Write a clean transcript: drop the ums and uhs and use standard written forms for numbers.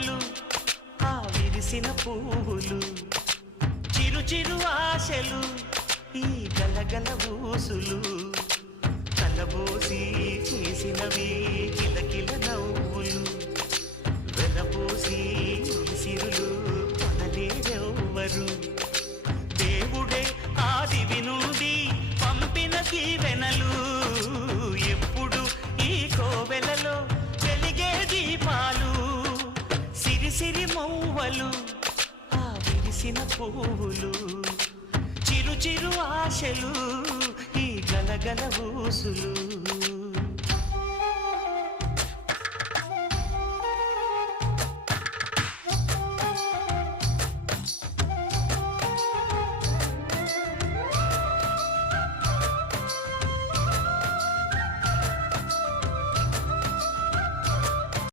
మొగ్గలు ఆ విరిసిన పువ్వులు చిరు చిరు ఆశలు ఈ గలగల ఊసులు కలబోసి చేసినవి కిలకిల నవ్వులు వెలబోసి సిరులు కొనలేరెవ్వరు దేవుడే ఆదివి నుండి పంపిన దీవెనలు ఎప్పుడు ఈ కోవెలలో వెలిగే దీపాలు సిరి సిరి మౌవలు ఆ విరిసిన పువ్వులు చిరు చిరు ఆశలు ఈ గలగల ఊసులు